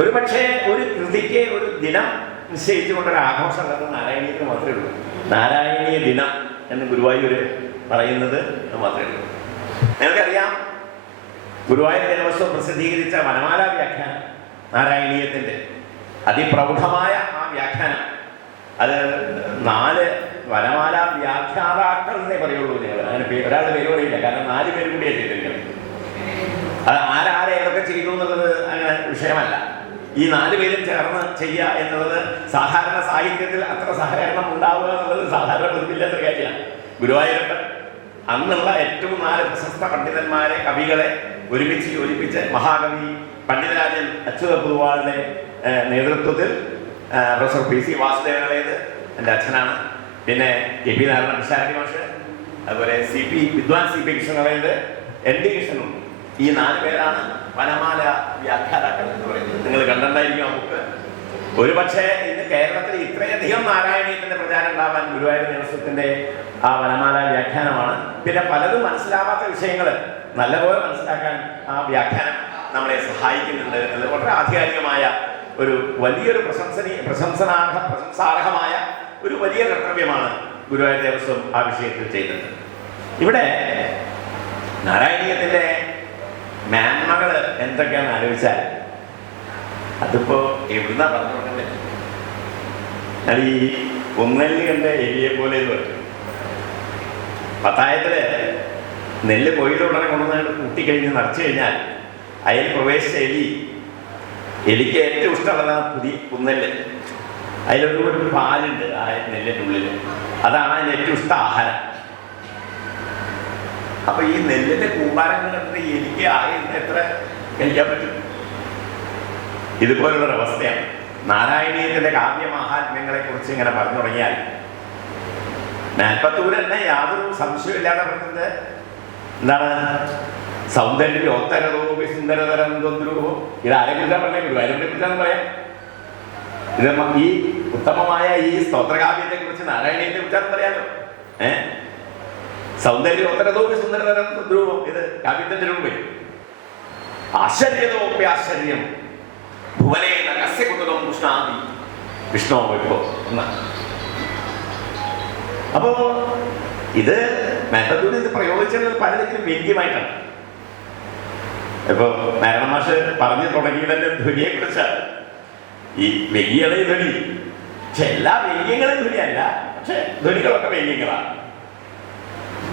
ഒരു പക്ഷേ ഒരു കൃതിക്ക് ഒരു ദിനം നിശ്ചയിച്ചുകൊണ്ടൊരു ആഘോഷം ഉള്ളത് നാരായണീയത്തിന് മാത്രമേ ഉള്ളൂ. നാരായണീയ ദിനം എന്ന് ഗുരുവായൂർ പറയുന്നത് മാത്രമേ ഉള്ളൂ. നിങ്ങൾക്കറിയാം, ഗുരുവായൂർ ദേവസ്വം പ്രസിദ്ധീകരിച്ച വനമാല വ്യാഖ്യാനം നാരായണീയത്തിൻ്റെ അതിപ്രൗഢമായ ആ വ്യാഖ്യാനം, അത് 4 വനമാല വ്യാഖ്യാതാക്കൾ എന്നേ പറയുള്ളൂ. ഞങ്ങൾ അങ്ങനെ ഒരാളുടെ പേര് പറയില്ല, കാരണം 4 പേര് കൂടിയാണ് ചെയ്തിരിക്കുന്നത്. അത് ആരാരെ ഏതൊക്കെ ചെയ്തു എന്നുള്ളത് അങ്ങനെ വിഷയമല്ല. ഈ 4 പേരും ചേർന്ന് ചെയ്യുക എന്നുള്ളത് സാധാരണ സാഹിത്യത്തിൽ അത്ര സഹകരണം ഉണ്ടാവുക എന്നുള്ളത് സാധാരണ പതിവില്ലാത്ത കാര്യമാണ്. ഗുരുവായൂരപ്പൻ അന്നുള്ള ഏറ്റവും 4 പ്രശസ്ത പണ്ഡിതന്മാരെ, കവികളെ ഒരുമിച്ച് യോജിപ്പിച്ച് മഹാകവി പണ്ഡിതരാജൻ അച്യുത പൊതുവാളുടെ നേതൃത്വത്തിൽ പ്രൊഫസർ പി സി വാസുദേവനളയത് എൻ്റെ അച്ഛനാണ്, പിന്നെ കെ പി നാരായണ പിഷാരടി മാഷ്, അതുപോലെ വിദ്വാൻ സി പി കൃഷ്ണനളയത്, എൻ ഡി കൃഷ്ണനുണ്ട്. ഈ 4 പേരാണ് വനമാല വ്യാഖ്യാതാക്കൾ എന്ന് പറയുന്നത്. നിങ്ങൾ കണ്ടിട്ടുണ്ടായിരിക്കും ആ ബുക്ക്. ഒരു പക്ഷേ ഇന്ന് കേരളത്തിൽ ഇത്രയധികം നാരായണീയത്തിന്റെ പ്രചാരം ഉണ്ടാവാൻ ഗുരുവായൂർ ദേവസ്വത്തിന്റെ ആ വനമാല വ്യാഖ്യാനമാണ്. പിന്നെ പലതും മനസ്സിലാവാത്ത വിഷയങ്ങൾ നല്ലപോലെ മനസ്സിലാക്കാൻ ആ വ്യാഖ്യാനം നമ്മളെ സഹായിക്കുന്നുണ്ട്. അത് വളരെ ആധികാരികമായ ഒരു വലിയൊരു പ്രശംസാർഹമായ ഒരു വലിയ കർത്തവ്യമാണ് ഗുരുവായൂർ ദേവസ്വം ആ വിഷയത്തിൽ ചെയ്തത്. ഇവിടെ നാരായണീയത്തിന്റെ മേന്മകൾ എന്തൊക്കെയാണെന്ന് ആലോചിച്ചാൽ അതിപ്പോ എവിടുന്നാ പറഞ്ഞുകൊണ്ടേ ഞാൻ ഈ പൊന്നെല്ലി കണ്ട എലിയെ പോലെ എന്ന് പറഞ്ഞു. പത്തായത്തില് നെല്ല് കൊയിലുടനെ കൊണ്ടുവന്ന് കൂട്ടിക്കഴിഞ്ഞ് നിറച്ചു കഴിഞ്ഞാൽ അതിൽ പ്രവേശിച്ച എലിക്ക് ഏറ്റവും ഇഷ്ടമുള്ളതാണ് പുതിയ പുന്നെല്ല്. അതിലൊരു പാലുണ്ട് ആ നെല്ലിൻ്റെ ഉള്ളിൽ, അതാണ് അതിന് ഏറ്റവും ഇഷ്ട ആഹാരം. അപ്പൊ ഈ നെല്ലിന്റെ കൂമ്പാരങ്ങൾ കണ്ടിട്ട് എനിക്ക് ആകെ എത്ര കഴിക്കാൻ പറ്റും? ഇതുപോലുള്ളൊരവസ്ഥയാണ്. നാരായണീയത്തിന്റെ കാവ്യമഹാത്മ്യങ്ങളെ കുറിച്ച് ഇങ്ങനെ പറഞ്ഞു തുടങ്ങിയാൽ മേൽപ്പത്തൂർ തന്നെ യാതൊരു സംശയമില്ലാതെ പറഞ്ഞത് എന്താണ്? സൗന്ദര്യോത്തരതോ സുന്ദരതരം തൊന്ദ്രുവോ. ഇത് ആരെ കുറിച്ചാണ് പറഞ്ഞത്? ഗുരുവായൂരിനെ കുറിച്ചാണ് പറയാം. ഇത് ഈ ഉത്തമമായ ഈ സ്തോത്രകാവ്യത്തെ കുറിച്ച് നാരായണീയത്തെ കുറിച്ചാണ് പറയാമല്ലോ. സൗന്ദര്യോത്തരതോ സുന്ദരതരം തൊന്ദ്രുവോ, ഇത് കാവ്യത്തിന്റെ രൂപം. ആശ്ചര്യതോപ്യാശ്ചര്യം ഭുവനേ നരസ്യ കുതുകം കൃഷ്ണാദി വിഷ്ണു ഇപ്പോ എന്നാണ്. അപ്പോ ഇത് മേൽപ്പത്തൂരിൽ ഇത് പ്രയോഗിച്ചുള്ളത് പലതിലും വ്യംഗ്യമായിട്ടാണ്. ഇപ്പൊ നാരായണ മാഷ് പറഞ്ഞു തുടങ്ങിയതിന്റെ ധ്വനിയെ കുറിച്ചാണ്. ഈ വ്യംഗ്യതയും ധ്വനി, പക്ഷെ എല്ലാ വ്യംഗ്യങ്ങളും ധ്വനിയല്ല, പക്ഷെ ധ്വനികളൊക്കെ വ്യംഗ്യങ്ങളാണ്.